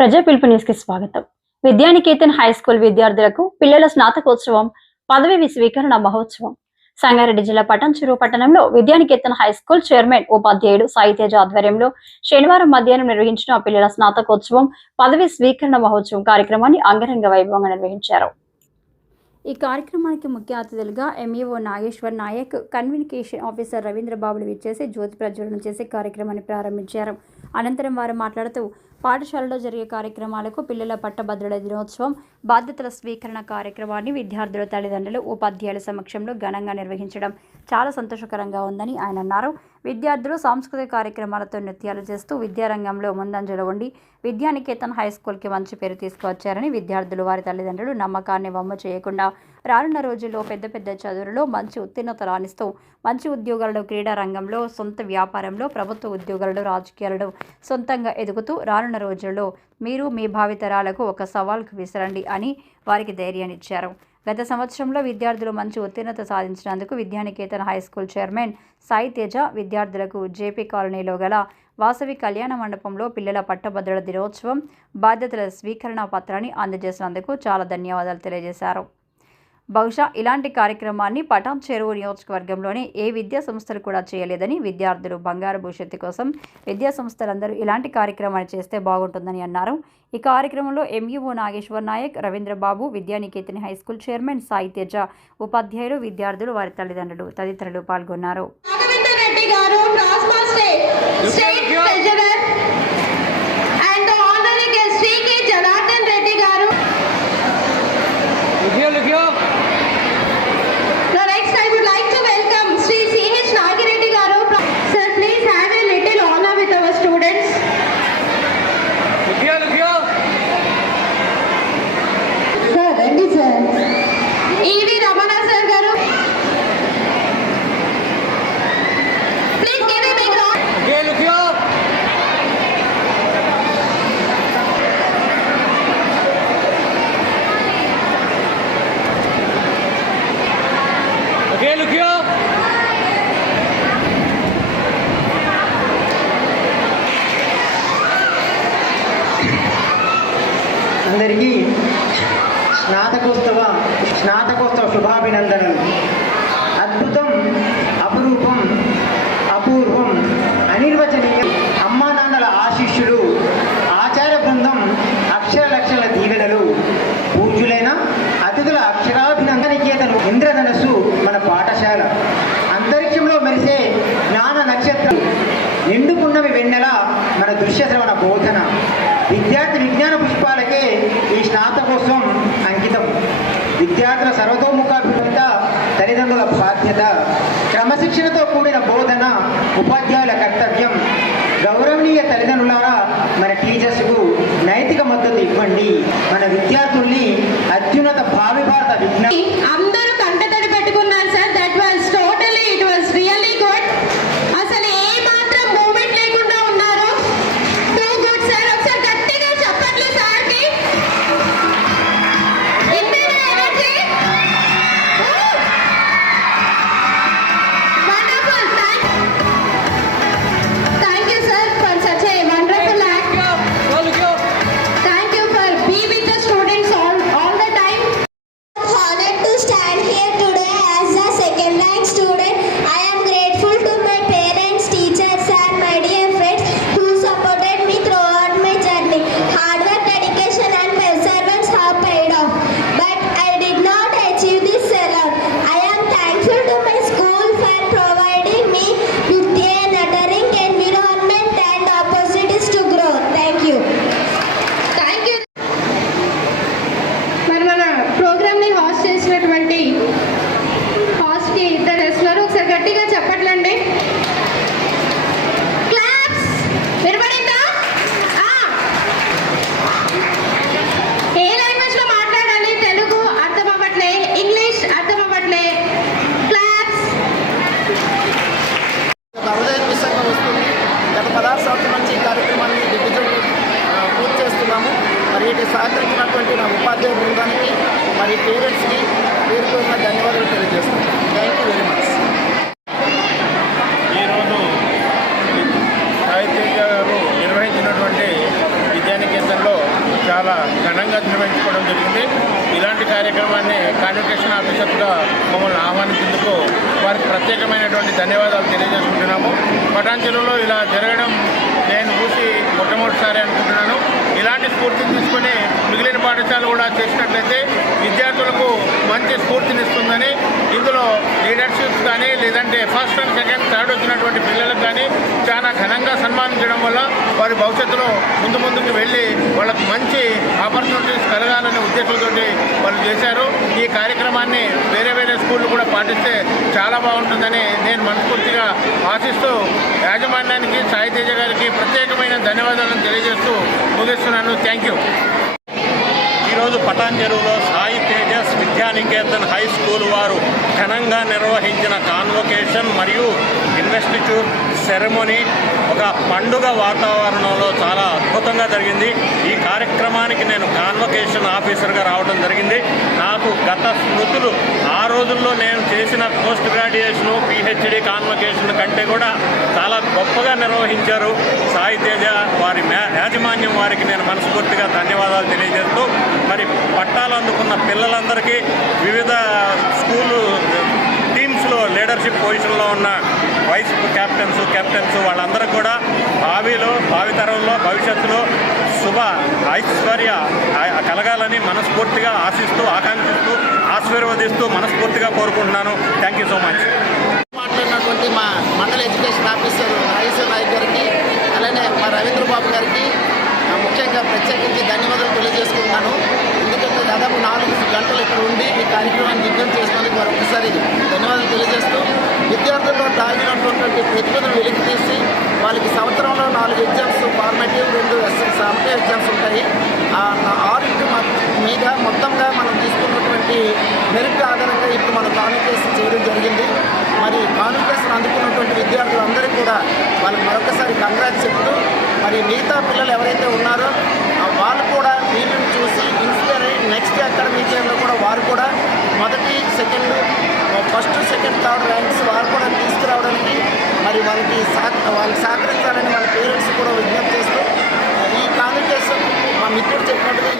ప్రజా పిలుపు న్యూస్కి స్వాగతం. విద్యానికేతన్ హై స్కూల్ విద్యార్థులకు పిల్లల స్నాతకోత్సవం పదవి స్వీకరణ మహోత్సవం. సంగారెడ్డి జిల్లా పటాన్చెరు పట్టణంలో విద్యానికేతన్ హై స్కూల్ చైర్మన్ ఉపాధ్యాయుడు సాయితేజ ఆధ్వర్యంలో శనివారం మధ్యాహ్నం నిర్వహించిన పిల్లల స్నాతకోత్సవం పదవి స్వీకరణ మహోత్సవం కార్యక్రమాన్ని అంగరంగ వైభవంగా నిర్వహించారు. ఈ కార్యక్రమానికి ముఖ్య అతిథులుగా MEO Nageshwar Nayak communication officer Ravindra బాబులు విచ్చేసి జ్యోతి ప్రజ్వలన చేసి కార్యక్రమాన్ని ప్రారంభించారు. అనంతరం వారు మాట్లాడుతూ పాఠశాలలో జరిగే కార్యక్రమాలకు పిల్లల పట్టభద్రుల దినోత్సవం బాధ్యతల స్వీకరణ కార్యక్రమాన్ని విద్యార్థుల తల్లిదండ్రులు ఉపాధ్యాయుల సమక్షంలో ఘనంగా నిర్వహించడం చాలా సంతోషకరంగా ఉందని ఆయన అన్నారు. విద్యార్థులు సాంస్కృతిక కార్యక్రమాలతో నృత్యాలు చేస్తూ విద్యారంగంలో ముందంజలో ఉండి విద్యానికేతన్ హై స్కూల్కి మంచి పేరు తీసుకువచ్చారని విద్యార్థులు వారి తల్లిదండ్రులు నమ్మకాన్ని వమ్ము చేయకుండా రానున్న రోజుల్లో పెద్ద పెద్ద చదువులలో మంచి ఉత్తీర్ణత రాణిస్తూ మంచి ఉద్యోగాలలో క్రీడా రంగంలో సొంత వ్యాపారంలో ప్రభుత్వ ఉద్యోగాలలో రాజకీయాలలో సొంతంగా ఎదుగుతూ రానున్న రోజుల్లో మీరు మీ భావితరాలకు ఒక సవాల్కు విసరండి అని వారికి ధైర్యాన్నిచ్చారు. గత సంవత్సరంలో విద్యార్థులు మంచి ఉత్తీర్ణత సాధించినందుకు Vidyaniketan high school chairman Sai Teja విద్యార్థులకు జేపీ కాలనీలో గల వాసవి కళ్యాణ మండపంలో పిల్లల పట్టభద్రుల దినోత్సవం బాధ్యతల స్వీకరణ పత్రాన్ని అందజేసినందుకు చాలా ధన్యవాదాలు తెలియజేశారు. బహుశా ఇలాంటి కార్యక్రమాన్ని పటాన్ చెరువు నియోజకవర్గంలోని ఏ విద్యా సంస్థలు కూడా చేయలేదని విద్యార్థులు బంగారు భవిష్యత్తు కోసం విద్యా సంస్థలందరూ ఇలాంటి కార్యక్రమాన్ని చేస్తే బాగుంటుందని అన్నారు. ఈ కార్యక్రమంలో MEO Nageshwar Nayak Ravindrababu Vidyaniketan high school chairman Sai Teja ఉపాధ్యాయులు విద్యార్థులు వారి తల్లిదండ్రులు తదితరులు పాల్గొన్నారు. అందరికీ స్నాతకోత్సవ స్నాతకోత్సవ శుభాభినందనలు. అద్భుతం అపురూపం అపూర్వం అనిర్వచనీయం అమ్మా నాన్నల ఆశిష్యులు ఆచార బృందం అక్షర లక్షల దీవెనలు పూజ్యులైన అతిథుల అక్షరాభినందనికేతను ఇంద్రధనస్సు మన పాఠశాల. అంతరిక్షంలో మెరిసే జ్ఞాన నక్షత్రం నిండుకున్నవి వెన్నెల మన దృశ్య శ్రవణ బోధన. విద్యార్థి విజ్ఞాన పుష్పాలకే ఈ స్నాతకోత్సవం అంకితం. విద్యార్థుల సర్వతోముఖాభివృద్ధి తల్లిదండ్రుల బాధ్యత క్రమశిక్షణతో కూడిన బోధన ఉపాధ్యాయుల కర్తవ్యం. గౌరవనీయ తల్లిదండ్రులారా మన టీచర్స్కు నైతిక మద్దతు ఇవ్వండి. ప్రత్యేకమైనటువంటి ధన్యవాదాలు తెలియజేసుకుంటున్నాము. పటాన్చెరువులో ఇలా జరగడం నేను చూసి మొట్టమొదటిసారి అనుకుంటున్నాను. ఇలాంటి స్ఫూర్తిని తీసుకొని మిగిలిన పాఠశాలలు కూడా చేసినట్లయితే విద్యార్థులకు మంచి స్ఫూర్తినిస్తుందని ఇందులో లీడర్షిప్ కానీ లేదంటే ఫస్ట్ అండ్ సెకండ్ థర్డ్ వచ్చినటువంటి పిల్లలకు కానీ చాలా ఘనంగా సన్మానించడం వల్ల వారి భవిష్యత్తులో ముందు ముందుకు వెళ్ళి వాళ్ళకు మంచి ఆపర్చునిటీస్ కలగాలనే ఉద్దేశంతో వాళ్ళు చేశారు. ఈ కార్యక్రమాన్ని వేరే వేరే స్కూళ్ళు కూడా పాటిస్తే చాలా బాగుంటుందని నేను మనస్ఫూర్తిగా ఆశిస్తూ యాజమాన్యానికి సాయి తేజ గారికి ప్రత్యేకమైన ధన్యవాదాలను తెలియజేస్తూ ముగిస్తున్నాను. థ్యాంక్ యూ ఈరోజు పటాన్ చెరువులో తేజస్ విద్యానికేతన్ హై స్కూల్ వారు ఘనంగా నిర్వహించిన కాన్వొకేషన్ మరియు ఇన్వెస్టిట్యూట్ సెరమోనీ ఒక పండుగ వాతావరణంలో చాలా అద్భుతంగా జరిగింది. ఈ కార్యక్రమానికి నేను కాన్వొకేషన్ ఆఫీసర్గా రావడం జరిగింది. నాకు గత స్మృతులు ఆ రోజుల్లో నేను చేసిన పోస్ట్ గ్రాడ్యుయేషను పిహెచ్డి కాన్వకేషన్ కంటే కూడా చాలా గొప్పగా నిర్వహించారు సాయి తేజ వారి యాజమాన్యం వారికి నేను మనస్ఫూర్తిగా ధన్యవాదాలు తెలియజేస్తూ మరి పట్టాలు అందుకున్న పిల్లలందరికీ వివిధ స్కూలు టీమ్స్లో లీడర్షిప్ పొజిషన్లో ఉన్న వైస్ కెప్టెన్స్ కెప్టెన్స్ వాళ్ళందరూ కూడా భావిలో భావితరంలో భవిష్యత్తులో శుభ ఐశ్వర్య కలగాలని మనస్ఫూర్తిగా ఆశిస్తూ ఆకాంక్షిస్తూ ఆశీర్వదిస్తూ మనస్ఫూర్తిగా కోరుకుంటున్నాను. థ్యాంక్ యూ సో మచ్ మాట్లాడినటువంటి మా మండల ఎడ్యుకేషన్ ఆఫీసర్ నాగేశ్వర నాయక్ గారికి అలానే మా రవీంద్ర బాబు గారికి ముఖ్యంగా ప్రత్యేకించి ధన్యవాదాలు తెలియజేసుకుంటున్నాను. ఎందుకంటే దాదాపు నాలుగు గంటలు ఇక్కడ ఉండి ఈ కార్యక్రమాన్ని దిగ్గం చేసినందుకు మరొకసారి ధన్యవాదాలు తెలియజేస్తూ విద్యార్థుల్లో దాగినటువంటి ప్రతిభను వెలికి తీసి వాళ్ళకి సంవత్సరంలో నాలుగు ఎగ్జామ్స్ ఫార్మేటివ్ రెండు సమ్మటివ్ ఎగ్జామ్స్ ఉంటాయి. ఆ నా ఆరింటి మీద మొత్తంగా మనం కేసు చేయడం జరిగింది. మరి కాన్వికేషన్ అందుకున్నటువంటి విద్యార్థులందరికీ కూడా వాళ్ళకి మరొకసారి కంగ్రాట్స్ చెప్తూ మరి మిగతా పిల్లలు ఎవరైతే ఉన్నారో వాళ్ళు కూడా వీళ్ళని చూసి ఇన్స్పైర్ అయ్యి నెక్స్ట్ అకాడమిక్ ఇయర్లో కూడా వారు కూడా మొదటి second first second third ranks వారు కూడా తీసుకురావడానికి మరి వాళ్ళకి సహ వాళ్ళకి సహకరించాలని వాళ్ళ పేరెంట్స్ కూడా విజ్ఞప్తి చేస్తూ ఈ కాన్వికేషన్ మా మిత్రుడు చెప్పినట్టుగా